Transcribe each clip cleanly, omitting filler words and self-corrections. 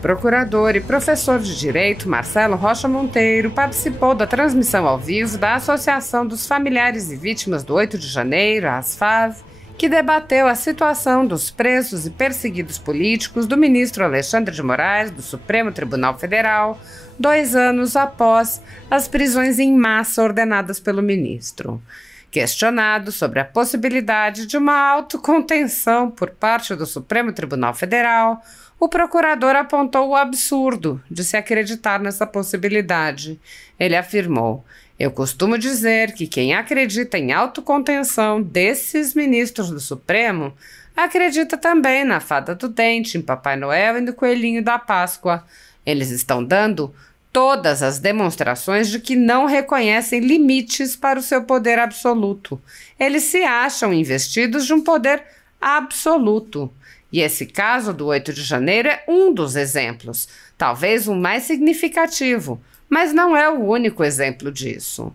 procurador e professor de Direito Marcelo Rocha Monteiro participou da transmissão ao vivo da Associação dos Familiares e Vítimas do 8 de Janeiro, a ASFAV, que debateu a situação dos presos e perseguidos políticos do ministro Alexandre de Moraes, do Supremo Tribunal Federal, 2 anos após as prisões em massa ordenadas pelo ministro. Questionado sobre a possibilidade de uma autocontenção por parte do Supremo Tribunal Federal, o procurador apontou o absurdo de se acreditar nessa possibilidade. Ele afirmou: "Eu costumo dizer que quem acredita em autocontenção desses ministros do Supremo acredita também na fada do dente, em Papai Noel e no coelhinho da Páscoa. Eles estão dando todas as demonstrações de que não reconhecem limites para o seu poder absoluto. Eles se acham investidos de um poder absoluto. E esse caso do 8 de janeiro é um dos exemplos, talvez o mais significativo, mas não é o único exemplo disso."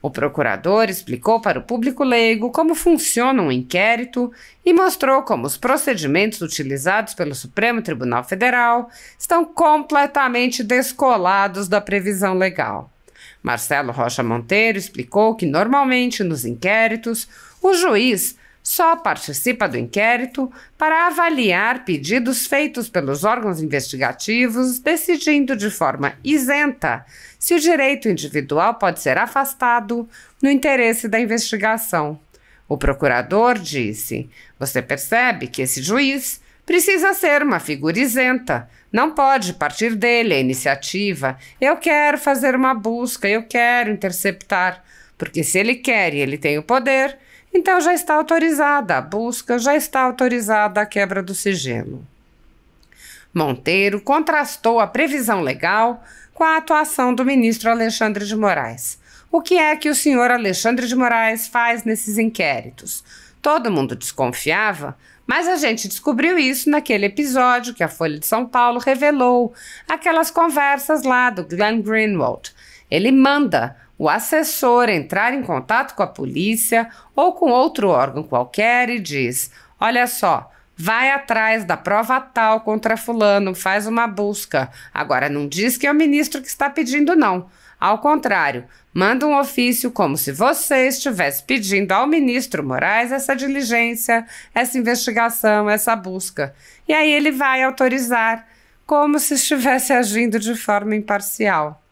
O procurador explicou para o público leigo como funciona um inquérito e mostrou como os procedimentos utilizados pelo Supremo Tribunal Federal estão completamente descolados da previsão legal. Marcelo Rocha Monteiro explicou que, normalmente, nos inquéritos, o juiz só participa do inquérito para avaliar pedidos feitos pelos órgãos investigativos, decidindo de forma isenta se o direito individual pode ser afastado no interesse da investigação. O procurador disse: "Você percebe que esse juiz precisa ser uma figura isenta. Não pode partir dele a iniciativa. Eu quero fazer uma busca, eu quero interceptar. Porque se ele quer e ele tem o poder, então já está autorizada a busca, já está autorizada a quebra do sigilo." Monteiro contrastou a previsão legal com a atuação do ministro Alexandre de Moraes. O que é que o senhor Alexandre de Moraes faz nesses inquéritos? Todo mundo desconfiava, mas a gente descobriu isso naquele episódio que a Folha de São Paulo revelou, aquelas conversas lá do Glenn Greenwald. Ele manda o assessor entrar em contato com a polícia ou com outro órgão qualquer e diz: "Olha só, vai atrás da prova tal contra fulano, faz uma busca. Agora não diz que é o ministro que está pedindo, não. Ao contrário, manda um ofício como se você estivesse pedindo ao ministro Moraes essa diligência, essa investigação, essa busca. E aí ele vai autorizar, como se estivesse agindo de forma imparcial."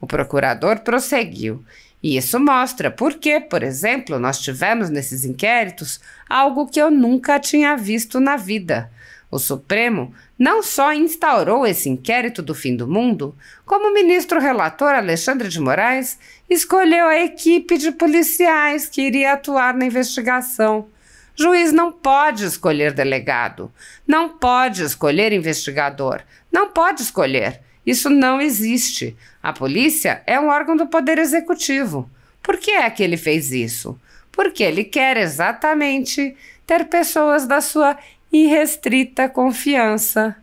O procurador prosseguiu: "E isso mostra por que, por exemplo, nós tivemos nesses inquéritos algo que eu nunca tinha visto na vida. O Supremo não só instaurou esse inquérito do fim do mundo, como o ministro relator Alexandre de Moraes escolheu a equipe de policiais que iria atuar na investigação. Juiz não pode escolher delegado, não pode escolher investigador, não pode escolher. Isso não existe. A polícia é um órgão do Poder Executivo. Por que é que ele fez isso? Porque ele quer exatamente ter pessoas da sua irrestrita confiança."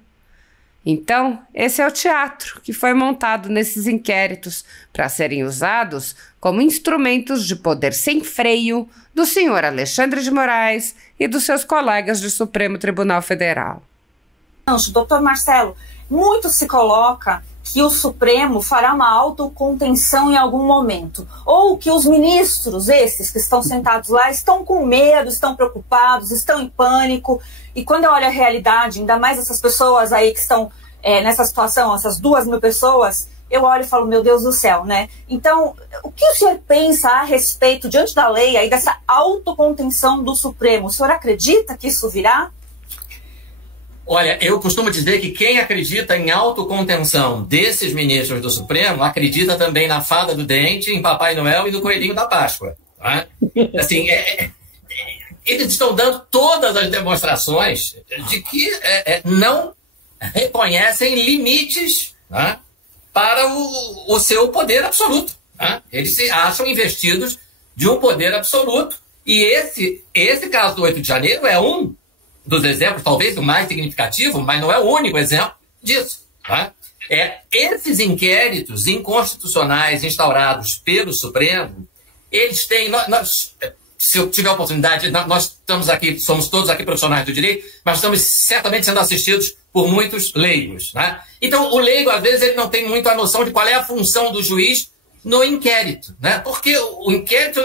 Então, esse é o teatro que foi montado nesses inquéritos para serem usados como instrumentos de poder sem freio do senhor Alexandre de Moraes e dos seus colegas do Supremo Tribunal Federal. Doutor Marcelo, muito se coloca que o Supremo fará uma autocontenção em algum momento, ou que os ministros, esses que estão sentados lá, estão com medo, estão preocupados, estão em pânico. E quando eu olho a realidade, ainda mais essas pessoas aí que estão nessa situação, essas 2.000 pessoas, eu olho e falo: meu Deus do céu, né? Então, o que o senhor pensa a respeito, diante da lei, aí, dessa autocontenção do Supremo? O senhor acredita que isso virá? Olha, eu costumo dizer que quem acredita em autocontenção desses ministros do Supremo acredita também na fada do dente, em Papai Noel e no coelhinho da Páscoa. Tá? Assim, eles estão dando todas as demonstrações de que não reconhecem limites, tá, para o seu poder absoluto. Tá? Eles se acham investidos de um poder absoluto. E esse caso do 8 de janeiro é um dos exemplos, talvez o mais significativo, mas não é o único exemplo disso. Tá? Esses inquéritos inconstitucionais instaurados pelo Supremo, eles têm... se eu tiver oportunidade, nós estamos aqui, somos todos aqui profissionais do direito, mas estamos certamente sendo assistidos por muitos leigos, né? Então, o leigo, às vezes, ele não tem muito a noção de qual é a função do juiz no inquérito, né? Porque o inquérito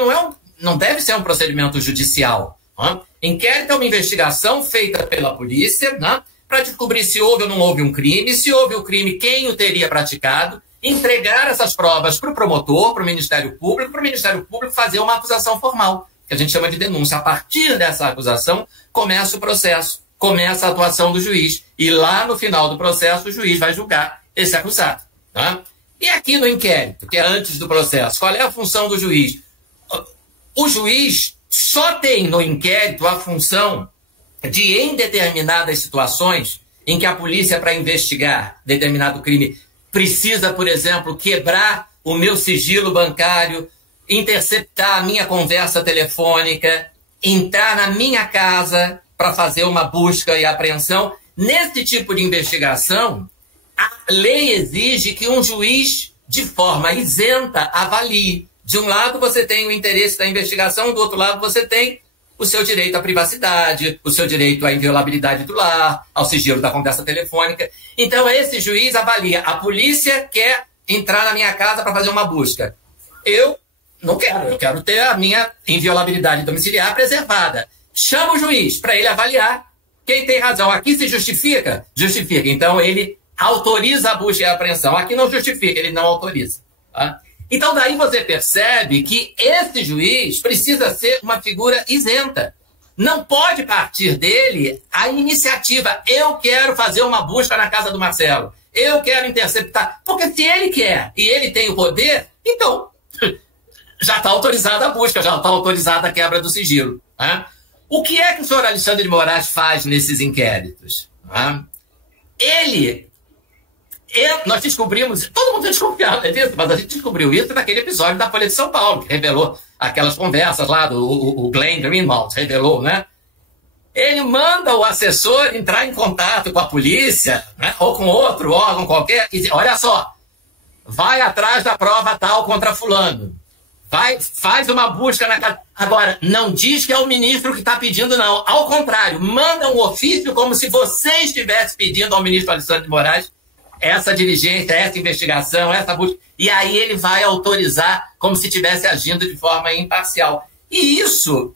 não deve ser um procedimento judicial. Né? Inquérito é uma investigação feita pela polícia, né? Para descobrir se houve ou não houve um crime, se houve o crime, quem o teria praticado, entregar essas provas para o promotor, para o Ministério Público fazer uma acusação formal, que a gente chama de denúncia. A partir dessa acusação, começa o processo, começa a atuação do juiz. E lá no final do processo, o juiz vai julgar esse acusado. Tá? E aqui no inquérito, que é antes do processo, qual é a função do juiz? O juiz só tem no inquérito a função de, em determinadas situações em que a polícia, para investigar determinado crime, precisa, por exemplo, quebrar o meu sigilo bancário, interceptar a minha conversa telefônica, entrar na minha casa para fazer uma busca e apreensão. Nesse tipo de investigação, a lei exige que um juiz, de forma isenta, avalie. De um lado você tem o interesse da investigação, do outro lado você tem o seu direito à privacidade, o seu direito à inviolabilidade do lar, ao sigilo da conversa telefônica. Então esse juiz avalia, a polícia quer entrar na minha casa para fazer uma busca. Eu não quero, eu quero ter a minha inviolabilidade domiciliar preservada. Chama o juiz para ele avaliar quem tem razão. Aqui se justifica? Justifica. Então ele autoriza a busca e a apreensão. Aqui não justifica, ele não autoriza. Tá? Então daí você percebe que esse juiz precisa ser uma figura isenta. Não pode partir dele a iniciativa. Eu quero fazer uma busca na casa do Marcelo. Eu quero interceptar. Porque se ele quer e ele tem o poder, então já está autorizada a busca, já está autorizada a quebra do sigilo. Tá? O que é que o senhor Alexandre de Moraes faz nesses inquéritos? Tá? Nós descobrimos, todo mundo desconfiava disso, mas a gente descobriu isso naquele episódio da Folha de São Paulo, que revelou aquelas conversas lá o Glenn Greenwald, revelou, né? Ele manda o assessor entrar em contato com a polícia, né, ou com outro órgão qualquer, e diz, olha só, vai atrás da prova tal contra fulano, faz uma busca na casa. Agora, não diz que é o ministro que está pedindo, não. Ao contrário, manda um ofício como se você estivesse pedindo ao ministro Alexandre de Moraes essa diligência, essa investigação, essa busca, e aí ele vai autorizar como se estivesse agindo de forma imparcial. E isso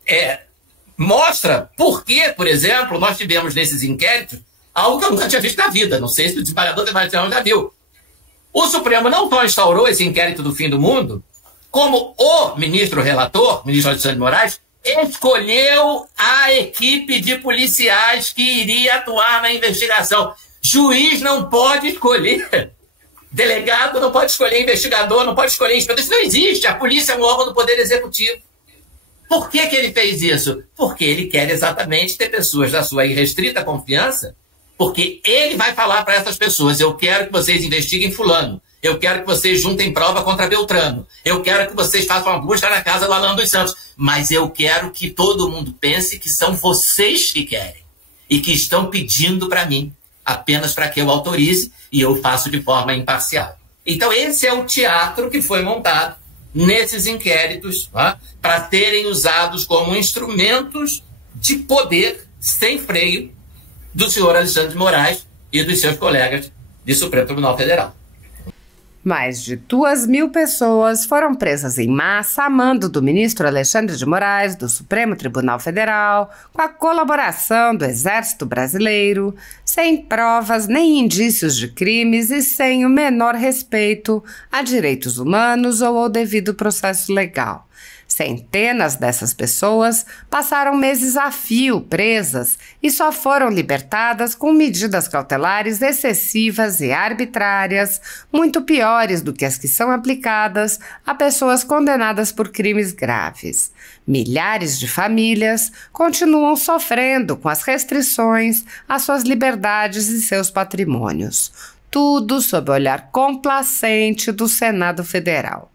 mostra por que, por exemplo, nós tivemos nesses inquéritos algo que eu nunca tinha visto na vida. Não sei se o desembargador Sebastião já viu. O Supremo não só instaurou esse inquérito do fim do mundo, como o ministro relator, o ministro Alexandre de Moraes, escolheu a equipe de policiais que iria atuar na investigação. Juiz não pode escolher, delegado não pode escolher, investigador não pode escolher, inspetor. Isso não existe. A polícia é um órgão do Poder Executivo. Por que ele fez isso? Porque ele quer exatamente ter pessoas da sua irrestrita confiança, porque ele vai falar para essas pessoas, eu quero que vocês investiguem fulano, eu quero que vocês juntem prova contra Beltrano, eu quero que vocês façam uma busca na casa do Alan dos Santos, mas eu quero que todo mundo pense que são vocês que querem e que estão pedindo para mim, apenas para que eu autorize e eu faço de forma imparcial. Então esse é o teatro que foi montado nesses inquéritos, tá? Para serem usados como instrumentos de poder sem freio do senhor Alexandre de Moraes e dos seus colegas de Supremo Tribunal Federal. Mais de 2.000 pessoas foram presas em massa a mando do ministro Alexandre de Moraes, do Supremo Tribunal Federal, com a colaboração do Exército Brasileiro, sem provas nem indícios de crimes e sem o menor respeito a direitos humanos ou ao devido processo legal. Centenas dessas pessoas passaram meses a fio presas e só foram libertadas com medidas cautelares excessivas e arbitrárias, muito piores do que as que são aplicadas a pessoas condenadas por crimes graves. Milhares de famílias continuam sofrendo com as restrições às suas liberdades e seus patrimônios. Tudo sob o olhar complacente do Senado Federal.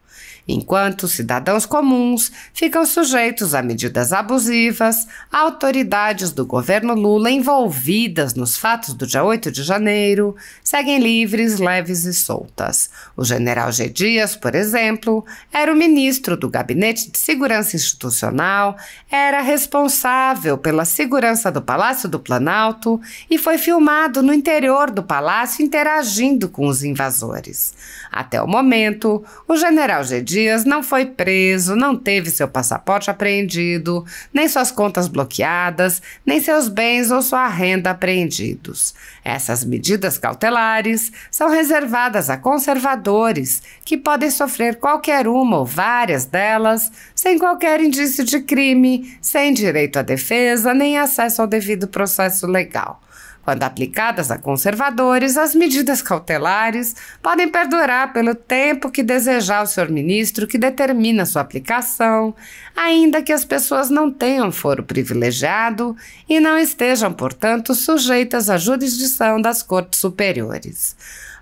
enquanto cidadãos comuns ficam sujeitos a medidas abusivas, autoridades do governo Lula envolvidas nos fatos do dia 8 de janeiro seguem livres, leves e soltas. O general G. Dias, por exemplo, era o ministro do Gabinete de Segurança Institucional, era responsável pela segurança do Palácio do Planalto e foi filmado no interior do palácio interagindo com os invasores. Até o momento, o general G. Dias não foi preso, não teve seu passaporte apreendido, nem suas contas bloqueadas, nem seus bens ou sua renda apreendidos. Essas medidas cautelares são reservadas a conservadores, que podem sofrer qualquer uma ou várias delas, sem qualquer indício de crime, sem direito à defesa, nem acesso ao devido processo legal. Quando aplicadas a conservadores, as medidas cautelares podem perdurar pelo tempo que desejar o senhor ministro que determina sua aplicação, ainda que as pessoas não tenham foro privilegiado e não estejam, portanto, sujeitas à jurisdição das cortes superiores.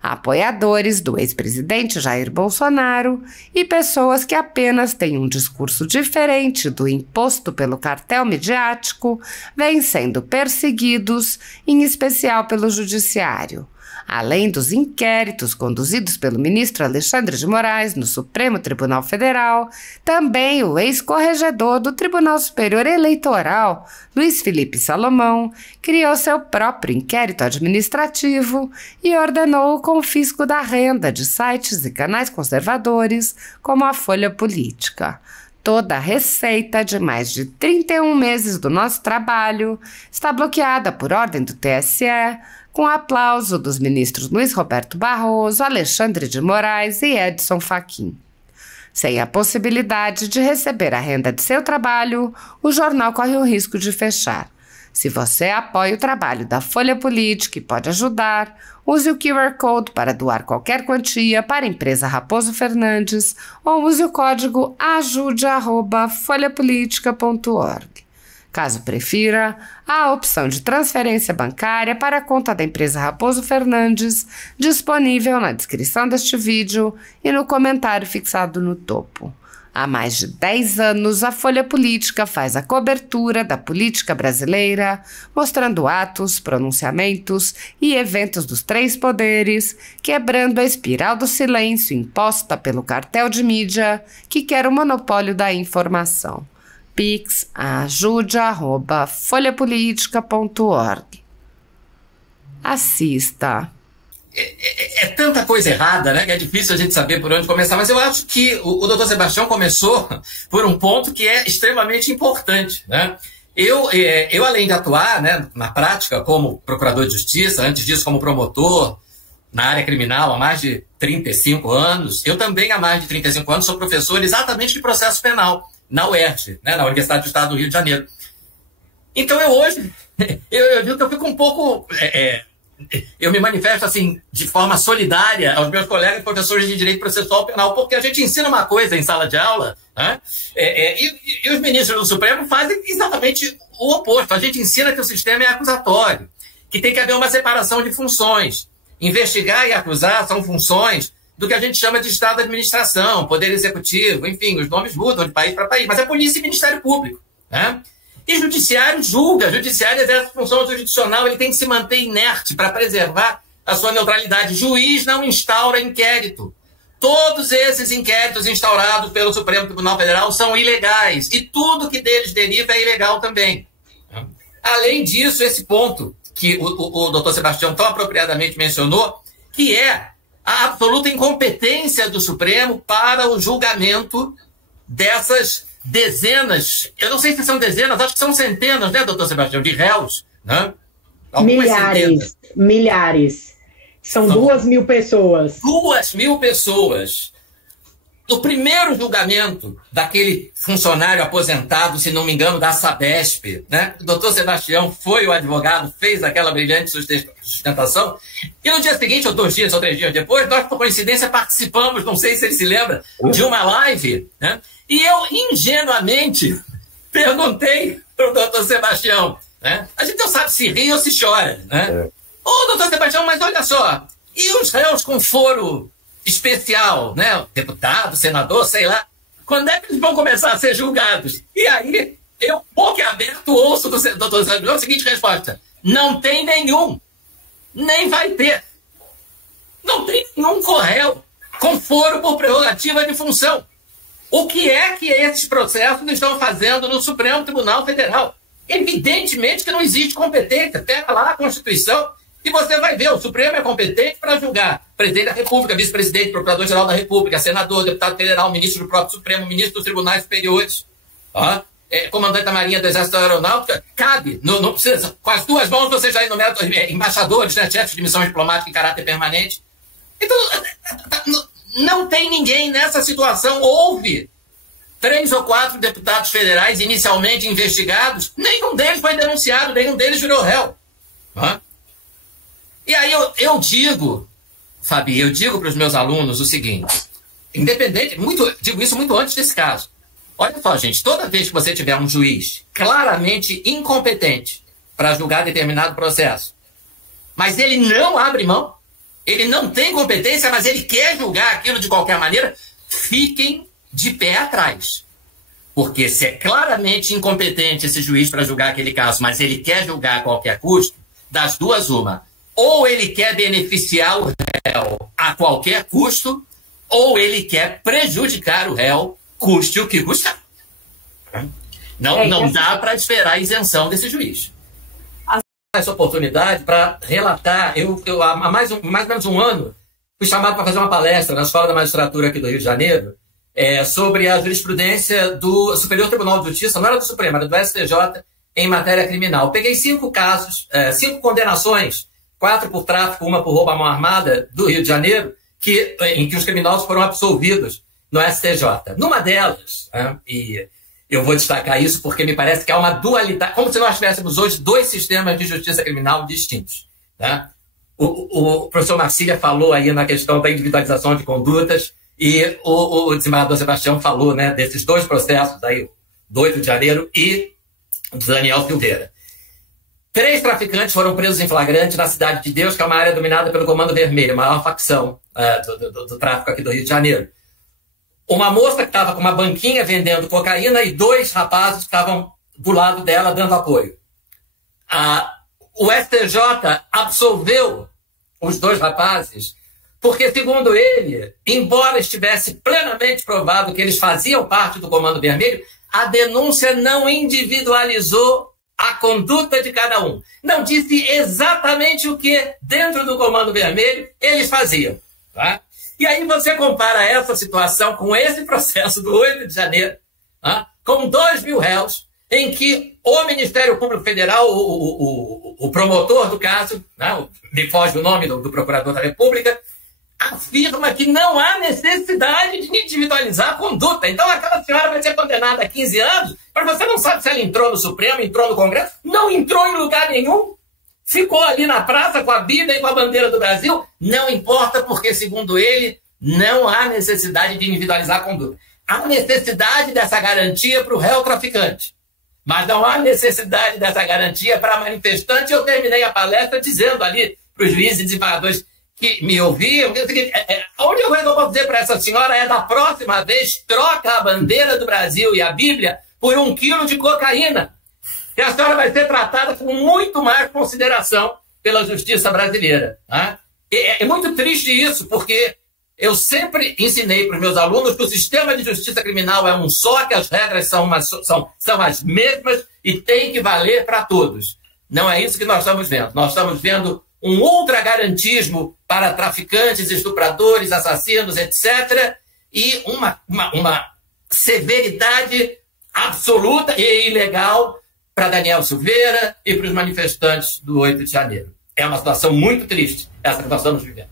Apoiadores do ex-presidente Jair Bolsonaro e pessoas que apenas têm um discurso diferente do imposto pelo cartel midiático vêm sendo perseguidos, em especial pelo judiciário. Além dos inquéritos conduzidos pelo ministro Alexandre de Moraes no Supremo Tribunal Federal, também o ex-corregedor do Tribunal Superior Eleitoral, Luiz Felipe Salomão, criou seu próprio inquérito administrativo e ordenou o confisco da renda de sites e canais conservadores, como a Folha Política. Toda a receita de mais de 31 meses do nosso trabalho está bloqueada por ordem do TSE, com aplauso dos ministros Luiz Roberto Barroso, Alexandre de Moraes e Edson Fachin. Sem a possibilidade de receber a renda de seu trabalho, o jornal corre o risco de fechar. Se você apoia o trabalho da Folha Política e pode ajudar, use o QR Code para doar qualquer quantia para a empresa Raposo Fernandes ou use o código ajude@folhapolitica.org. Caso prefira, há a opção de transferência bancária para a conta da empresa Raposo Fernandes, disponível na descrição deste vídeo e no comentário fixado no topo. Há mais de 10 anos, a Folha Política faz a cobertura da política brasileira, mostrando atos, pronunciamentos e eventos dos três poderes, quebrando a espiral do silêncio imposta pelo cartel de mídia que quer o monopólio da informação. Pix ajude@folhapolitica.org. Assista. É tanta coisa errada, né, que é difícil a gente saber por onde começar, mas eu acho que o doutor Sebastião começou por um ponto que é extremamente importante, né? Eu além de atuar, né, na prática como procurador de justiça, antes disso como promotor na área criminal há mais de 35 anos, eu também há mais de 35 anos sou professor exatamente de processo penal na UERJ, né, na Universidade do Estado do Rio de Janeiro. Então eu hoje, eu digo que eu fico um pouco... eu me manifesto assim de forma solidária aos meus colegas professores de Direito Processual Penal, porque a gente ensina uma coisa em sala de aula, né? E os ministros do Supremo fazem exatamente o oposto. A gente ensina que o sistema é acusatório, que tem que haver uma separação de funções. Investigar e acusar são funções do que a gente chama de Estado de Administração, Poder Executivo, enfim, os nomes mudam de país para país, mas é Polícia e Ministério Público, né? E judiciário julga, judiciário exerce função jurisdicional, ele tem que se manter inerte para preservar a sua neutralidade. Juiz não instaura inquérito. Todos esses inquéritos instaurados pelo Supremo Tribunal Federal são ilegais e tudo que deles deriva é ilegal também. Além disso, esse ponto que o doutor Sebastião tão apropriadamente mencionou, que é a absoluta incompetência do Supremo para o julgamento dessas dezenas, eu não sei se são dezenas, acho que são centenas, né, doutor Sebastião, de réus, né? Milhares. São 2.000 pessoas. 2.000 pessoas. No primeiro julgamento daquele funcionário aposentado, se não me engano, da Sabesp, né? O doutor Sebastião foi o advogado, fez aquela brilhante sustentação, e no dia seguinte, ou 2 dias, ou 3 dias depois, nós, por coincidência, participamos, não sei se ele se lembra, de uma live, né? E eu, ingenuamente, perguntei para o doutor Sebastião, né? A gente não sabe se ri ou se chora, né? Ô, doutor Sebastião, mas olha só, e os réus com foro especial, né? Deputado, senador, sei lá. Quando é que eles vão começar a ser julgados? E aí, eu, boquiaberto, ouço do doutor Sandro a seguinte resposta: não tem nenhum, nem vai ter. Não tem nenhum co-réu com foro por prerrogativa de função. O que é que esses processos estão fazendo no Supremo Tribunal Federal? Evidentemente que não existe competência. Pega lá a Constituição e você vai ver, o Supremo é competente para julgar presidente da República, vice-presidente, procurador-geral da República, senador, deputado federal, ministro do próprio Supremo, ministro dos Tribunais Superiores, comandante da Marinha, do Exército, da Aeronáutica. Cabe, não precisa. Com as duas mãos você já enumera embaixadores, né, chefes de missão diplomática em caráter permanente. Então, não tem ninguém nessa situação. Houve 3 ou 4 deputados federais inicialmente investigados, nenhum deles foi denunciado, nenhum deles virou réu. E aí eu digo, Fabi, eu digo para os meus alunos o seguinte, independente, digo isso muito antes desse caso. Olha só, gente, toda vez que você tiver um juiz claramente incompetente para julgar determinado processo, mas ele não abre mão, ele não tem competência, mas ele quer julgar aquilo de qualquer maneira, fiquem de pé atrás. Porque se é claramente incompetente esse juiz para julgar aquele caso, mas ele quer julgar a qualquer custo, das duas uma. Ou ele quer beneficiar o réu a qualquer custo, ou ele quer prejudicar o réu, custe o que custar. Não dá para esperar a isenção desse juiz. Essa oportunidade para relatar, há mais ou menos um ano, fui chamado para fazer uma palestra na Escola da Magistratura aqui do Rio de Janeiro, sobre a jurisprudência do Superior Tribunal de Justiça, não era do Supremo, era do STJ, em matéria criminal. Peguei 5 casos, 5 condenações, 4 por tráfico, 1 por roubo à mão armada, do Rio de Janeiro, em que os criminosos foram absolvidos no STJ. Numa delas, e eu vou destacar isso porque me parece que há uma dualidade, como se nós tivéssemos hoje 2 sistemas de justiça criminal distintos. Tá? O professor Marcília falou aí na questão da individualização de condutas e o desembargador Sebastião falou, né, desses 2 processos aí, do 8 de janeiro e do Daniel Silveira. 3 traficantes foram presos em flagrante na Cidade de Deus, que é uma área dominada pelo Comando Vermelho, a maior facção do tráfico aqui do Rio de Janeiro. Uma moça que estava com uma banquinha vendendo cocaína e 2 rapazes que estavam do lado dela dando apoio. O STJ absolveu os 2 rapazes porque, segundo ele, embora estivesse plenamente provado que eles faziam parte do Comando Vermelho, a denúncia não individualizou a conduta de cada um. Não disse exatamente o que, dentro do Comando Vermelho, eles faziam. Tá? E aí você compara essa situação com esse processo do 8 de janeiro, com 2.000 réus, em que o Ministério Público Federal, o promotor do caso, me foge o nome do Procurador da República, afirma que não há necessidade de individualizar a conduta. Então aquela senhora vai ser condenada a 15 anos, mas você não sabe se ela entrou no Supremo, entrou no Congresso, não entrou em lugar nenhum, ficou ali na praça com a Bíblia e com a bandeira do Brasil, não importa, porque, segundo ele, não há necessidade de individualizar a conduta. Há necessidade dessa garantia para o réu traficante, mas não há necessidade dessa garantia para a manifestante. Eu terminei a palestra dizendo ali para os juízes e desembargadores que me ouviam, a única coisa que eu posso dizer para essa senhora é, da próxima vez, troca a bandeira do Brasil e a Bíblia por 1 quilo de cocaína. E a senhora vai ser tratada com muito mais consideração pela justiça brasileira. Tá? É muito triste isso, porque eu sempre ensinei para os meus alunos que o sistema de justiça criminal é um só, que as regras são as mesmas e tem que valer para todos. Não é isso que nós estamos vendo. Nós estamos vendo um ultragarantismo para traficantes, estupradores, assassinos, etc. E uma severidade absoluta e ilegal para Daniel Silveira e para os manifestantes do 8 de janeiro. É uma situação muito triste, essa que nós estamos vivendo.